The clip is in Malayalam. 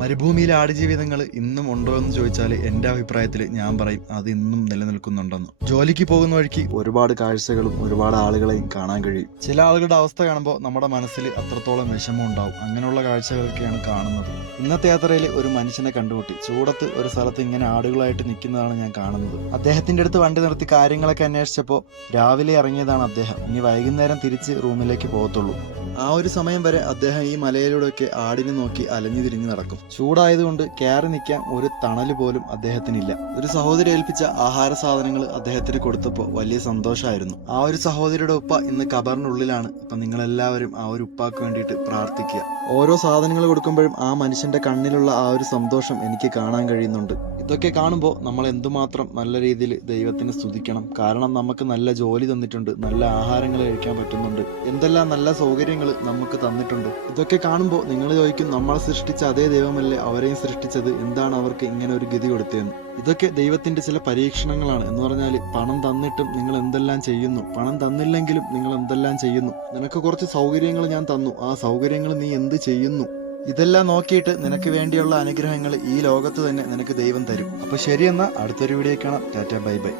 മരുഭൂമിയിലെ ആടുജീവിതങ്ങൾ ഇന്നും ഉണ്ടോ എന്ന് ചോദിച്ചാൽ എൻ്റെ അഭിപ്രായത്തിൽ ഞാൻ പറയും അത് ഇന്നും നിലനിൽക്കുന്നുണ്ടെന്ന്. ജോലിക്ക് പോകുന്ന വഴിക്ക് ഒരുപാട് കാഴ്ചകളും ഒരുപാട് ആളുകളെയും കാണാൻ കഴിയും. ചില ആളുകളുടെ അവസ്ഥ കാണുമ്പോൾ നമ്മുടെ മനസ്സിൽ അത്രത്തോളം വിഷമം ഉണ്ടാവും. അങ്ങനെയുള്ള കാഴ്ചകളൊക്കെയാണ് കാണുന്നത്. ഇന്നത്തെ യാത്രയിൽ ഒരു മനുഷ്യനെ കണ്ടുമുട്ടി. ചൂടത്ത് ഒരു സ്ഥലത്ത് ഇങ്ങനെ ആടുകളായിട്ട് നിൽക്കുന്നതാണ് ഞാൻ കാണുന്നത്. അദ്ദേഹത്തിന്റെ അടുത്ത് വണ്ടി നിർത്തി കാര്യങ്ങളൊക്കെ അന്വേഷിച്ചപ്പോൾ രാവിലെ ഇറങ്ങിയതാണ് അദ്ദേഹം. ഇനി വൈകുന്നേരം തിരിച്ച് റൂമിലേക്ക് പോകത്തുള്ളൂ. ആ ഒരു സമയം വരെ അദ്ദേഹം ഈ മലയിലൂടെയൊക്കെ ആടിനെ നോക്കി അലഞ്ഞു തിരിഞ്ഞു നടക്കും. ചൂടായതുകൊണ്ട് കയറി നിൽക്കാൻ ഒരു തണല് പോലും അദ്ദേഹത്തിനില്ല. ഒരു സഹോദരി ഏൽപ്പിച്ച ആഹാര സാധനങ്ങൾ അദ്ദേഹത്തിന് കൊടുത്തപ്പോൾ വലിയ സന്തോഷമായിരുന്നു. ആ ഒരു സഹോദരിയുടെ ഉപ്പ ഇന്ന് ഖബറിനുള്ളിലാണ്. അപ്പൊ നിങ്ങളെല്ലാവരും ആ ഒരു ഉപ്പാക്ക് വേണ്ടിയിട്ട് പ്രാർത്ഥിക്കുക. ഓരോ സാധനങ്ങൾ കൊടുക്കുമ്പോഴും ആ മനുഷ്യന്റെ കണ്ണിലുള്ള ആ ഒരു സന്തോഷം എനിക്ക് കാണാൻ കഴിയുന്നുണ്ട്. ഇതൊക്കെ കാണുമ്പോൾ നമ്മൾ എന്തുമാത്രം നല്ല രീതിയിൽ ദൈവത്തിനെ സ്തുതിക്കണം. കാരണം നമുക്ക് നല്ല ജോലി തന്നിട്ടുണ്ട്, നല്ല ആഹാരങ്ങൾ കഴിക്കാൻ പറ്റുന്നുണ്ട്, എന്തെല്ലാം നല്ല സൗകര്യങ്ങൾ നമുക്ക് തന്നിട്ടുണ്ട്. ഇതൊക്കെ കാണുമ്പോൾ നിങ്ങൾ ചോദിക്കും, നമ്മളെ സൃഷ്ടിച്ച അതേ ദൈവമല്ലേ അവരെയും സൃഷ്ടിച്ചത്, എന്താണ് അവർക്ക് ഇങ്ങനെ ഒരു ഗതി കൊടുത്തതെന്ന്. ഇതൊക്കെ ദൈവത്തിന്റെ ചില പരീക്ഷണങ്ങളാണ്. എന്ന് പറഞ്ഞാൽ പണം തന്നിട്ടും നിങ്ങൾ എന്തെല്ലാം ചെയ്യുന്നു, പണം തന്നില്ലെങ്കിലും നിങ്ങൾ എന്തെല്ലാം ചെയ്യുന്നു. നിനക്ക് കുറച്ച് സൗകര്യങ്ങൾ ഞാൻ തന്നു, ആ സൗകര്യങ്ങൾ നീ എന്ത് ചെയ്യുന്നു? ഇതെല്ലാം നോക്കിയിട്ട് നിനക്ക് വേണ്ടിയുള്ള അനുഗ്രഹങ്ങൾ ഈ ലോകത്ത് തന്നെ നിനക്ക് ദൈവം തരും. അപ്പൊ ശരിയെന്നാ അടുത്തൊരു വീഡിയോ കാണാം. Tata, bye bye.